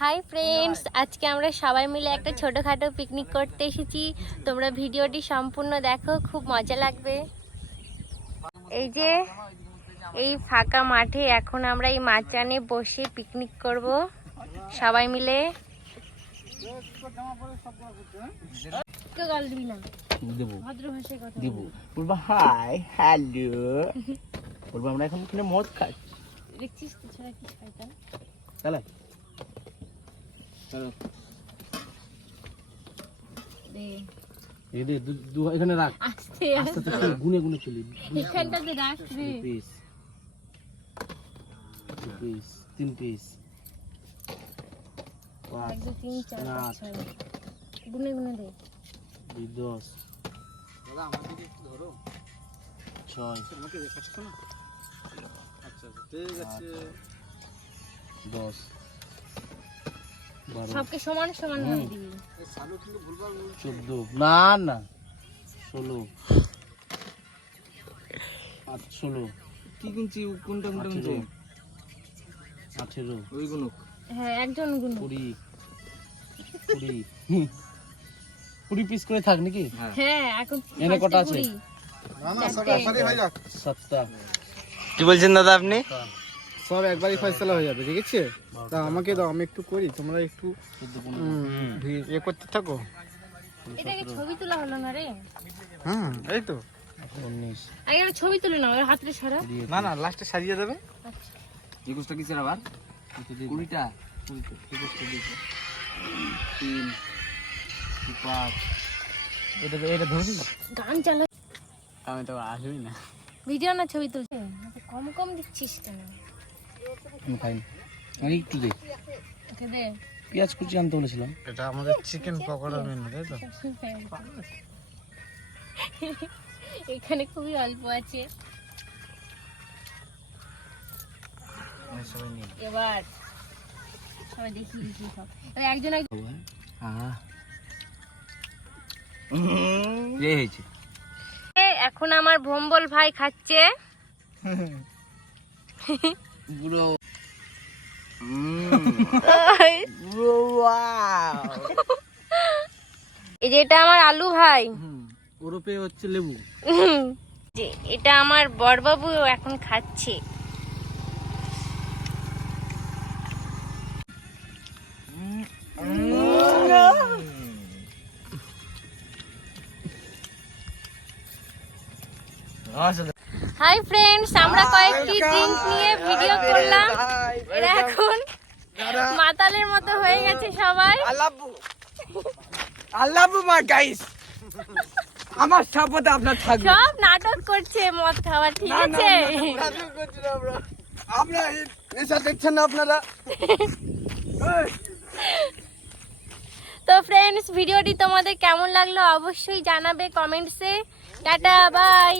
Hi friends আজকে আমরা সবাই মিলে একটা ছোটোখাটো পিকনিক করতে এসেছি। তোমরা ভিডিওটি সম্পূর্ণ দেখো খুব মজা লাগবে। এই যে এই ফাঁকা মাঠে এখন আমরা এই মাচানে বসে পিকনিক করব সবাই মিলে। কেউ গাল দিবি না। দেবো। ভদ্র ভাষায় কথা দিব। বলব। হাই হ্যালো বলব আমরা এখন মদ খাচ্ছি। দেখছিস তো ছাড়া কি তাহলে দু- এখানে রাখ। আস্তে আস্তে গুনে গুনে চলি। এখানটাতে রাখ রে। পিস পিস তিন পিস পাঁচ এক দু তিন চার না, পাঁচ ছয়। গুনে গুনে দে। দুই দশ। ছয়। দশ। বারো সবকে সমান সমান ভাবে দিবি চোদ্দ। না না। ষোলো। আট ষোলো। কি কিনছি কোনটা কোনটা কিনছি আঠেরো। ওই গুলো হ্যাঁ একজন কুড়ি। কুড়ি। হুম। কুড়ি পিস করে থাক নাকি? হ্যাঁ। এখন এনে কটা আছে? কুড়ি। সাতটা। কি বলছেন দাদা আপনি? সব একবারই ফয়সালা হয়ে যাবে ঠিক আছে? তা আমাকে দাও আমি একটু করি তোমরা একটু ইয়ে করতে থাকো। ছবি তোলা হলো না রে। হ্যাঁ এই তো। উনিশ আগে একটা ছবি তুলে নাও সরা। না না লাস্টে সাজিয়ে দেবে। আচ্ছা। একুশটা কিসের আবার? কুড়িটা। কুড়িটা একুশটা দিয়েছে তিন পাঁচ এটা এটা ধরবি গান চালা আমি তো আসবি না। ভিডিও না ছবি তুলছে? কম কম দিচ্ছিস কেন? আমি খাইনি আমি একটু দে। পেঁয়াজ কুচি আনতে বলেছিলাম। এটা আমাদের চিকেন পকোড়া মেনু তাই তো? এখানে খুবই অল্প আছে। এবার সবাই দেখি দেখি সব একজন একজন হ্যাঁ। হয়েছে। এখন আমার ভম্বল ভাই খাচ্ছে। পুরো এই যে এটা আমার আলু ভাই। ওরপে হচ্ছে লেবু। যে এটা আমার বড়বাবু এখন খাচ্ছে। হাই ফ্রেন্ডস আমরা কয়েকটি ড্রিঙ্ক নিয়ে ভিডিও করলাম। এরা এখন মাতালের মতো হয়ে গেছে সবাই। আল্লাহ মা গাইস আমার সাপোর্ট আপনার থাকবে। সব নাটক করছে মদ খাওয়া ঠিক আছে? আপনারা নেশা দেখছেন না আপনারা? তো ফ্রেন্ডস ভিডিওটি তোমাদের কেমন লাগল অবশ্যই জানাবে কমেন্টসে। Tata bye